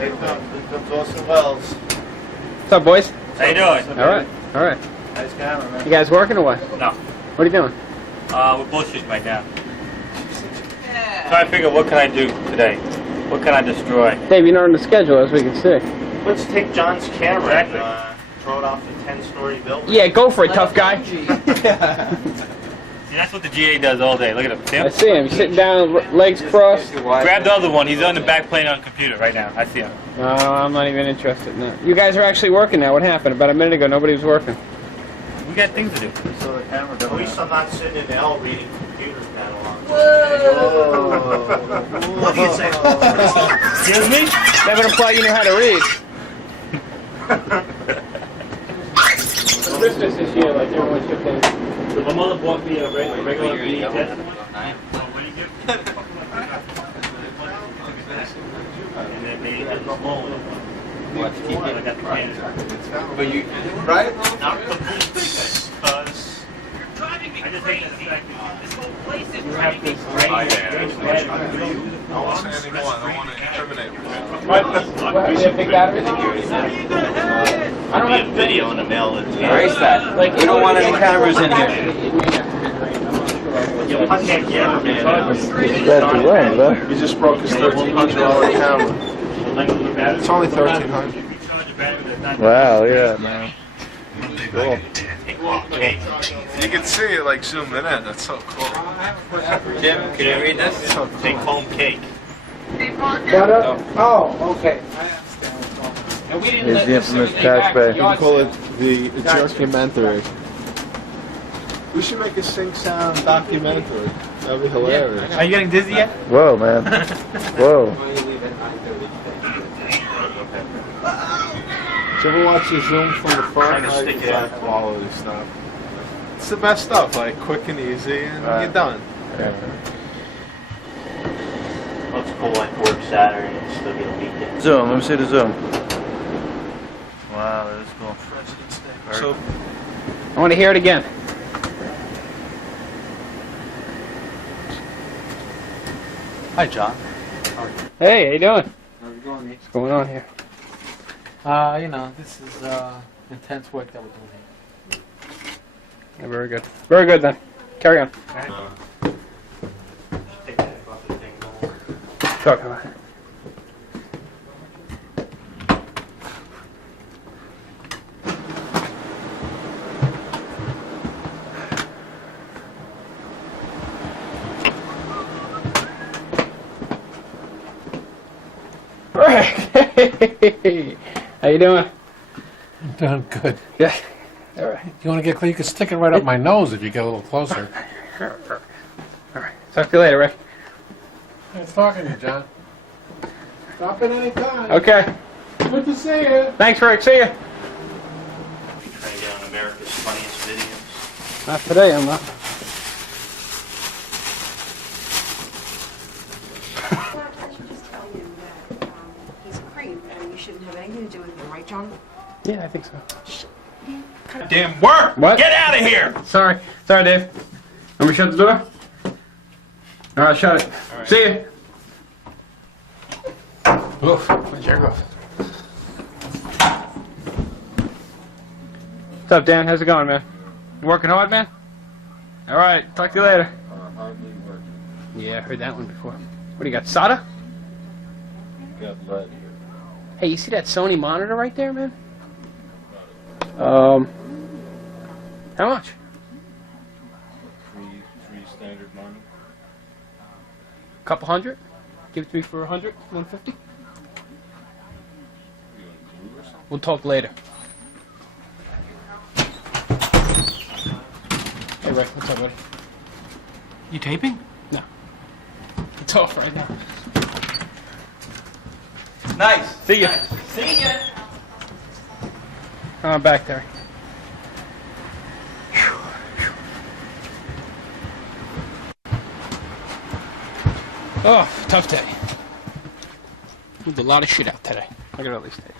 Hey, comes Austin Wells. What's up, boys? How you doing? All right, all right. Nice camera, man. You guys working or what? No. What are you doing? We're bullshitting right now. Trying to figure what can I do today? What can I destroy? Dave, you're not on the schedule, as we can see. Let's take John's camera Exactly. and throw it off the 10-story building. Yeah, go for it, tough guy. See, that's what the GA does all day. Look at him. See him? I see him. He's sitting down, legs crossed. Grab the other one. He's on the back playing on the computer right now. I see him. No, I'm not even interested in that. You guys are actually working now. What happened? About a minute ago, nobody was working. We got things to do. So the camera at least I'm not sitting in the L reading computers that long. Whoa! What do you say? Excuse me? That would imply you knew how to read. Christmas this year, like everyone shipped in. My mother bought me a regular VHS. And then they had the small one. I got the can. But you, right? Not complete because I just hate the fact that this whole place is driving me I won't say anymore. I don't want to incriminate myself. What? Is it a big battery? I don't have video in the mail. Erase that. Like, You don't want any cameras in here. He just broke his $1,300 camera. It's only $1,300. Wow, yeah, man. Cool. You can see it like zooming in. That's so cool. Jim, can you read this? Take home cake. Oh, okay. Here's the infamous cash bag. You can call it the jerkumentary. We should make a sing-sound documentary. That'd be hilarious. Are you getting dizzy yet? Whoa, man. Whoa. Did you ever watch the Zoom from the front? Trying to stick it High out. quality stuff. It's the best stuff, like quick and easy, and you're done. Yeah. Well, it's cool like work Saturday and still get a weekend. Zoom, let me see the zoom. Wow, that is cool. So, I want to hear it again. Hi, John. Hey, how you doing? How's it going, mate? What's going on here? You know, this is intense work that we're doing here. Yeah, very good. Very good, then. Carry on. Take that off the thing. Talking about it. Hey, how you doing? I'm doing good. Yeah. All right. You want to get close? You can stick it right up my nose if you get a little closer. All right. Talk to you later, Rick. Nice talking to you, John. Stop at any time. Okay. Good to see you. Thanks, Rick. See ya. Trying to get on America's Funniest Videos. Not today, I'm not. I should just tell you that he's a creep and you shouldn't have anything to do with him, right, John? Yeah, I think so. Damn work! What? Get out of here! Sorry. Sorry, Dave. Want me to shut the door? All right, shut it. See ya. Oof, my chair goes. What's up, Dan? How's it going, man? You working hard, man? All right, talk to you later. Yeah, I heard that one before. What do you got, solder? got lead here. Hey, you see that Sony monitor right there, man? How much? Three standard money. Couple hundred? Give it to me for 100, 150? You want glue or something? We'll talk later. Hey, Rick, what's up, buddy? You taping? No. It's off right now. Nice. See ya. See ya. Come on back there. Oh, tough day. Moved a lot of shit out today. Look at all these days.